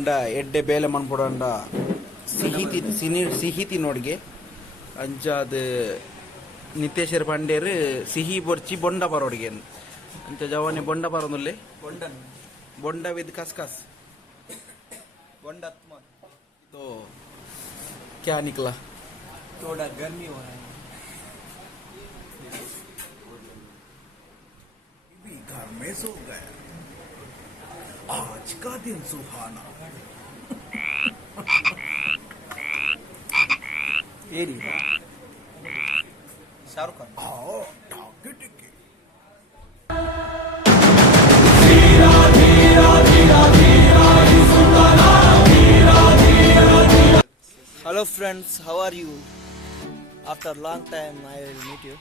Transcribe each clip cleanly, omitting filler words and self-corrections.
ಅಂಡ ಎಡ್ಡೆ ಬೇಲೆ ಮನ್ಪೊಡಂಡ ಸಿಹಿ ತಿನ್ನೋಡಿಗೆ ಅಂಚಾದ ನಿತ್ಯೇಶ್ವರ ಪಂಡೇರು ಸಿಹಿ ಬೊರ್ಚಿ ಬೊಂಡ ಬರೋಡಿಗೆ ಅಂಚ ಜವಾನಿ ಬೊಂಡ ಬರೋನುಲ್ಲೆ ಬೊಂಡ ವಿದ್ ಕಸ್ಕಸ್ बंडा तो क्या निकला? थोड़ा गर्मी हो रहा है। घर में सो गया, आज का दिन सुहाना। एरी शाहरुख खान आओ टाके टिके Hello friends, how are you? After long time I will meet you.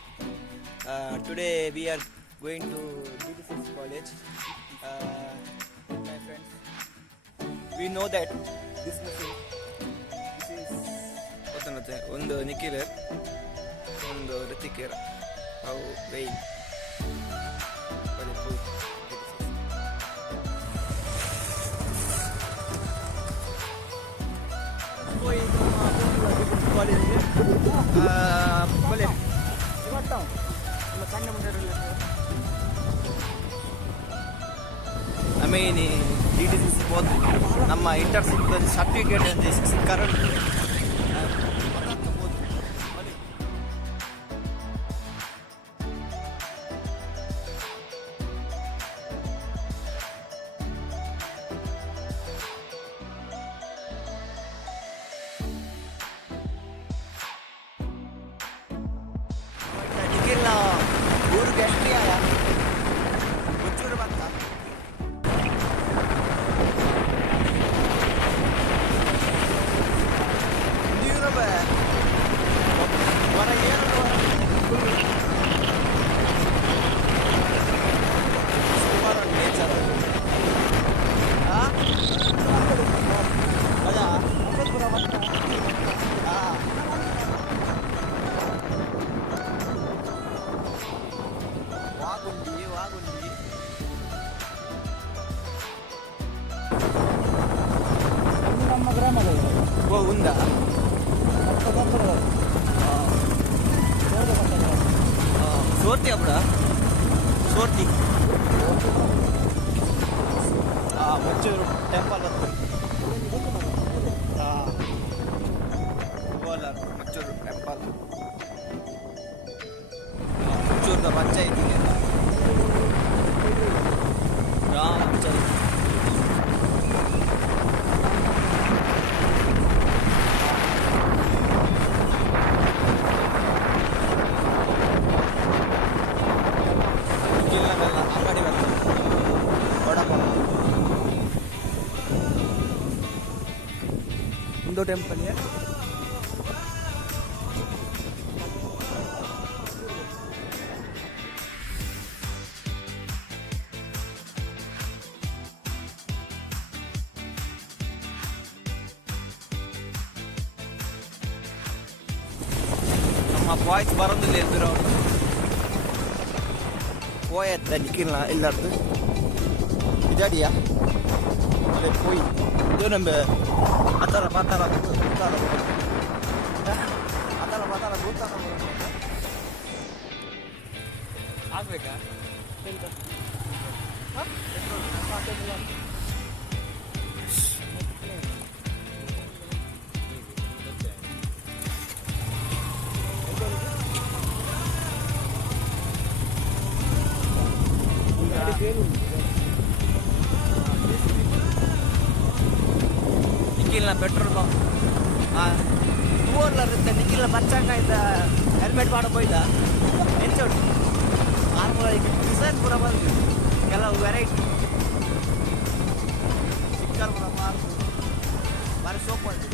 Today we are going to DDCS college. My friends, we know that this machine, this is ಒಂದು ನಿಖಿಲರ್ ಒಂದು ಋತಿಕರ್ ಅವು ವೇಯ್ ಆಮೇಲೆ DDCS ಹೋದ್ರೆ ನಮ್ಮ ಇಂಟರ್ನ್ಶಿಪ್ ಸರ್ಟಿಫಿಕೇಟ್ ಅಂತ ಸಿಕ್ಕಾರ ಊರಿಗೆ ಎಷ್ಟು ಆಯ ಹುಚ್ಚೂರು ಬಂತ ಹೊರ ಏನು ಸೂಪರ್ ನೇಚರ್ వాగుండి ನಮ್ಮ ಗ್ರಾಮದಲ್ಲಿ ಓ ఉందా సోర్తి అప్పుడా సోర్తి మంచూరు టెంపల్ మంచూరు టెంపల్ మంచూరు పంచాయతీ పంచాయతీ ಅಂಗಡಿ ಒಂದು ಟೆಂಪಲ್ ನಮ್ಮ ಬಾಯ್ಸ್ ಬರೋದಿಲ್ಲ ಎಲ್ದಿರೋ ಅವರು പോയല്ല നിൽക്കില്ല എല്ലായിടത്തും ഇതാടിയാ അല്ലെ പോയി ഇത് നമ്പ അത്തറ പത്തറ ಅತರ ಮಾತಾಡ ಗೊತ್ತಾಗ ಆಗ್ಬೇಕಾ నిఖిల్ పెట్రోల్ పంప్ టూర్లో నిఖిల్ బచ్చాక ಹೆಲ್ಮೆಟ್ ಮಾಡಬೋಯ್ದ ಎಂಚೋಡು ಆರ್ಮೂಲ ಡಿಸೈನ್ ಪೂರ ಬಂದು ಕೆಲವು ವೆರೈಟಿ ಚಿಕ್ಕರ್ ಪೂರ ಮಾರು ಬಾರಿ ಸೋಪ್ ಬಂದು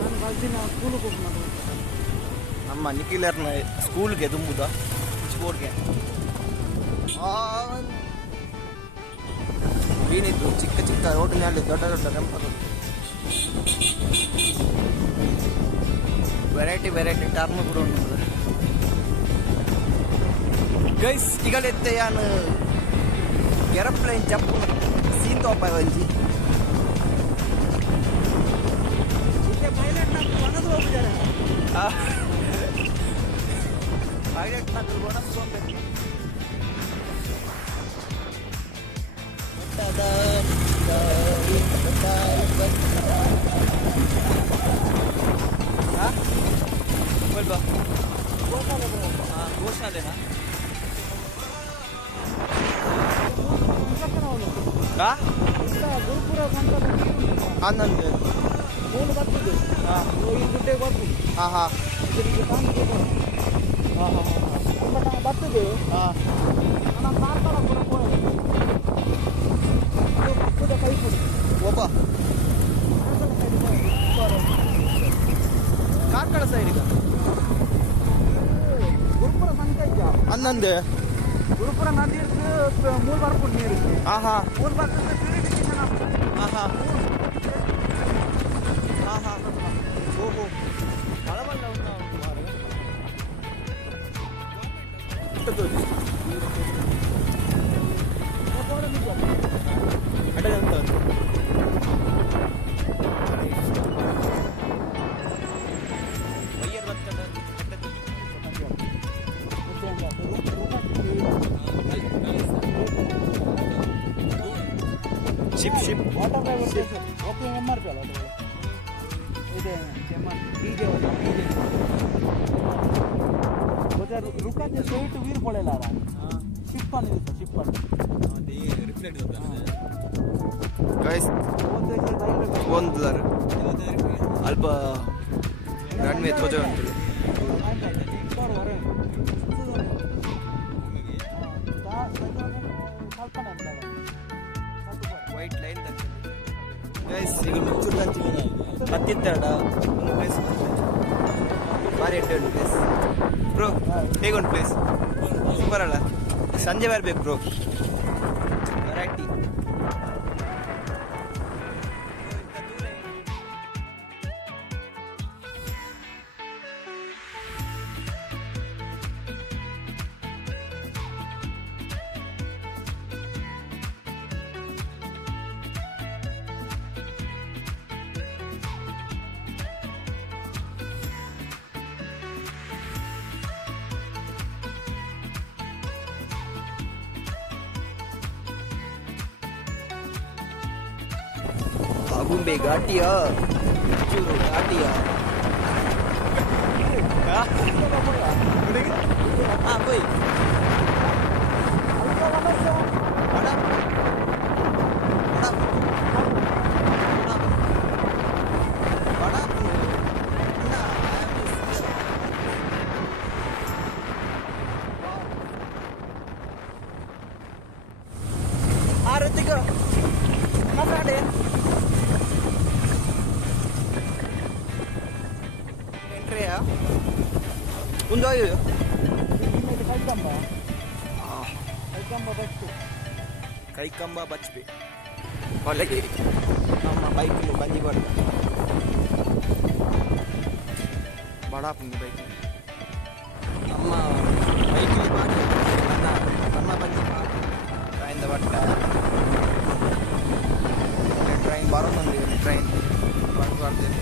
ನಾನು ಕಲ್ತಿನ ಸ್ಕೂಲಿಗೆ ಹೋಗಿ ಮಾಡೋದು ನಮ್ಮ ನಿಖಿಲರ್ನ ಸ್ಕೂಲ್ಗೆ ತುಂಬುದ ಸ್ಪೋರ್ಟ್ಗೆ ಏನಿತ್ತು ಚಿಕ್ಕ ಚಿಕ್ಕ ರೋಡಿನಲ್ಲಿ ದೊಡ್ಡ ದೊಡ್ಡ ಟೆಂಪಲ್ ವೆರೈಟಿ ವೆರೈಟಿ ಟರ್ಮ್ ಕೂಡ ಉಂಟು ಗೈಸ್ ಈಗಲೆತ್ತೆ ಯಾನು ಏರೋಪ್ಲೇನ್ ಜಂಪ್ ಸೀನ್ ತೋಪ ಒಂಜಿ ಪೈಲಟ್ ನಾವು ಒಣದು ಹೋಗಿದ್ದಾರೆ ಪೈಲಟ್ ನಕಲು ಒಣಸ್ಕೊಂಬೇಕು ಬಲ್ಬಾ ಗೋಶಾಲೆನಾ ಗುರುಪುರ ಹನ್ನೊಂದು ಮೂರು ಬರ್ತದೆ ಈ ಗುಡ್ಡೆ ಬರ್ತು ಹಾಂ ಹಾಂ ಇದರಿಗೆ ಕಾಣಿಕೆ ಹಾಂ ಹಾಂ ಹಾಂ ಬರ್ತದೆ ಹಾಂ ನಮ್ಮ ಕಾರ್ಕಳ ಕೂಡ ಪಕ್ಕದ ಕೈ ಕೊಡಿ ಒಬ್ಬ ಕಾರ್ಕಳ ಸೈಡಿಗೆ ಗುರುಪುರ ಸಂಕೈಜ ಹನ್ನೊಂದು ಗುರುಪುರ ನದಿ ಮೂರು ಬರ್ಕೊಂಡು ನೀರು ಹಾಂ ಹಾಂ ಮೂರು ಬರ್ತದೆ ಹಾಂ ಹಾಂ ಹಾಂ ಹಾಂ ಓಹೋ ಮಳವಲ್ಲ ಅಡ್ಡ ಅಂತ ship ship water driver station okay MRP ಅಲ್ಲ ಅದು ಇದೆ ಡಿಜೆ ಮತ್ತೆ रुकाचे स्ट्रेट वीर पळेला शिप आणि शिप ಗೈಸ್ ಒಂದು ಅಲ್ಪ ರನ್ವೇ ತೋಜ ಉಂಟು ವೈಟ್ ಲೈನ್ ಗೈಸ್ ಈಗ ಮುಚ್ಚೂರು ಹತ್ತಿತ್ತಾಡ ಒಂದು ಪ್ಲೇಸ್ ಭಾರಿ ಎಂಟು ಉಂಟು ಪ್ಲೇಸ್ ಬ್ರೋ ಹೇಗುಂಟು ಪ್ಲೇಸ್ ಸೂಪರ್ ಅಲ್ಲ ಸಂಜೆ ಬರಬೇಕು ಬ್ರೋ ವೆರೈಟಿ ಆಗುಂಬೆ ಘಾಟಿಯ ಚೂರು ಘಾಟಿಯ ಹಾಂ ಹೋಯ್ ಆ ರತಿಗ ಮಾತಾಡಿ ಎಂಟ್ರಿಯಾ ಒಂದು ಕೈಕಂಬ ಕೈಕಂಬ ಬೆಸ್ಟ್ ಕೈಕಂಬ ಬಚ್ಬೆ ಒಳಗೆ ನಮ್ಮ ಬೈಕ್ ಬಂದಿ ಬರ್ತ ಬಡಾಪುಂಗಿ ಬೈಕ್ ನಮ್ಮ ಬೈಕ್ ಮಾಡಿ ನಮ್ಮ ಬಂದಿ ಟ್ರೈನ್ದ ಬಟ್ಟ ಟ್ರೈನ್ ಬರೋದೊಂದು ಟ್ರೈನ್ ಬರ್ತೇನೆ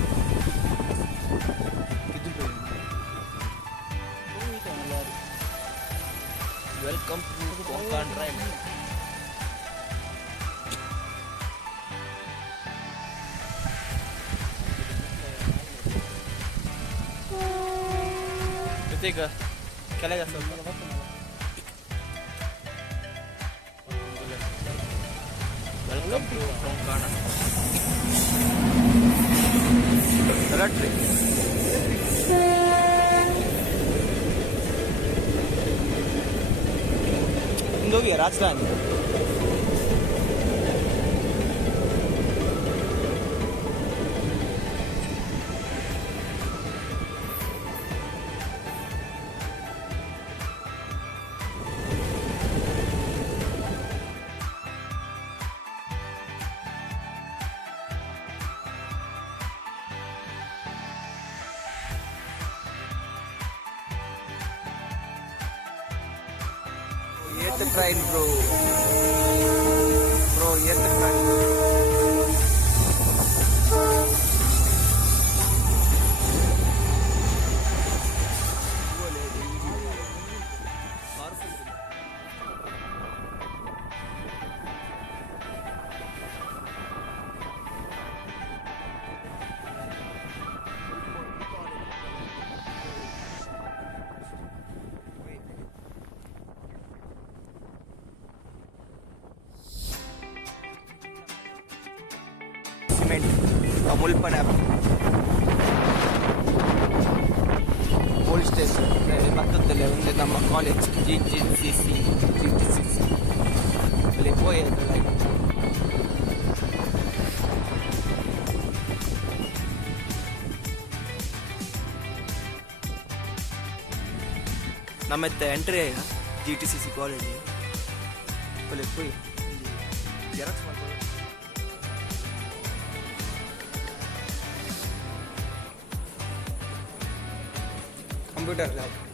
ವೆಲ್ಕಮ್ ಟು ಕೊಂಕಣ್ ಟ್ರೈನ್ ಜೊತೆಗ ಕೆಳಗೆ ಸ್ವಲ್ಪ ವೆಲ್ಕಮ್ ಟು ಕೊಂಕಣ ರಟ್ರಿ ಹೋಗಿ ರಾಜಧಾನಿ It's a train, bro. Cement ಮುಲ್ಪನ ಪೊಲೀಸ್ ಸ್ಟೇಷನ್ ಪಕ್ಕದಲ್ಲೇ ಒಂದು ನಮ್ಮ ಕಾಲೇಜ್ GGCC ಅಲ್ಲಿ ಹೋಯ್ತು ನಮ್ಮತ್ತೆ ಎಂಟ್ರಿ GTCC ಕಾಲೇಜ್ ಅಲ್ಲಿ ಹೋಯ್ ಜೆರಾಕ್ಸ್ ಮಾಡ್ಕೊಂಡು कंप्यूटर लैब